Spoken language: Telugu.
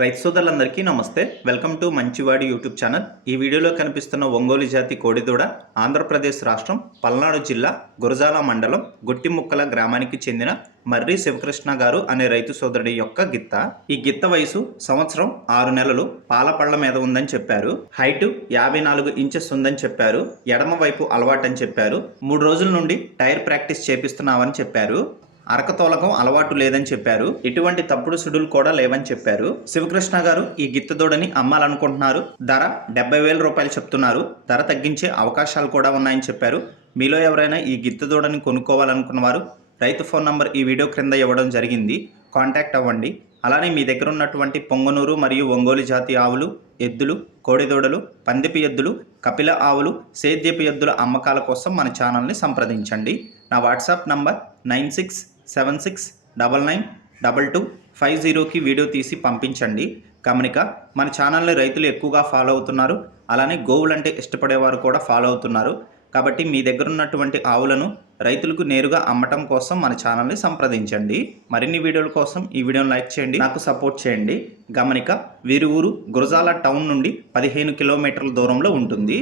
రైతు సోదరులందరికీ నమస్తే. వెల్కమ్ టు మంచివాడి యూట్యూబ్ ఛానల్. ఈ వీడియోలో కనిపిస్తున్న ఒంగోలు జాతి కోడిదూడ ఆంధ్రప్రదేశ్ రాష్ట్రం పల్నాడు జిల్లా గురజాల మండలం గొట్టిముక్కల గ్రామానికి చెందిన మర్రి శివకృష్ణ గారు అనే రైతు సోదరుడి యొక్క గిత్త. ఈ గిత్త వయసు సంవత్సరం 6 నెలలు. పాల పళ్ళ మీద ఉందని చెప్పారు. హైట్ 54 ఇంచెస్ ఉందని చెప్పారు. ఎడమ వైపు అలవాటని చెప్పారు. 3 రోజుల నుండి టైర్ ప్రాక్టీస్ చేపిస్తున్నామని చెప్పారు. అరకతోలకం అలవాటు లేదని చెప్పారు. ఎటువంటి తప్పుడు సుడులు కూడా లేవని చెప్పారు. శివకృష్ణ గారు ఈ గిత్తదూడని అమ్మాలనుకుంటున్నారు. ధర 70,000 రూపాయలు చెప్తున్నారు. ధర తగ్గించే అవకాశాలు కూడా ఉన్నాయని చెప్పారు. మీలో ఎవరైనా ఈ గిత్తదూడని కొనుక్కోవాలనుకున్న వారు రైతు ఫోన్ నంబర్ ఈ వీడియో క్రింద ఇవ్వడం జరిగింది. కాంటాక్ట్ అవ్వండి. అలానే మీ దగ్గర ఉన్నటువంటి పొంగనూరు మరియు ఒంగోలు జాతి ఆవులు, ఎద్దులు, కోడిదూడలు, పందిపి ఎద్దులు, కపిల ఆవులు, సేద్యపు ఎద్దుల అమ్మకాల కోసం మన ఛానల్ని సంప్రదించండి. నా వాట్సాప్ నంబర్ 9676992250కి వీడియో తీసి పంపించండి. గమనిక, మన ఛానల్ని రైతులు ఎక్కువగా ఫాలో అవుతున్నారు. అలానే గోవులంటే ఇష్టపడేవారు కూడా ఫాలో అవుతున్నారు. కాబట్టి మీ దగ్గర ఉన్నటువంటి ఆవులను రైతులకు నేరుగా అమ్మటం కోసం మన ఛానల్ని సంప్రదించండి. మరిన్ని వీడియోల కోసం ఈ వీడియోని లైక్ చేయండి, నాకు సపోర్ట్ చేయండి. గమనిక, వీరి ఊరు గురజాల టౌన్ నుండి 15 కిలోమీటర్ల దూరంలో ఉంటుంది.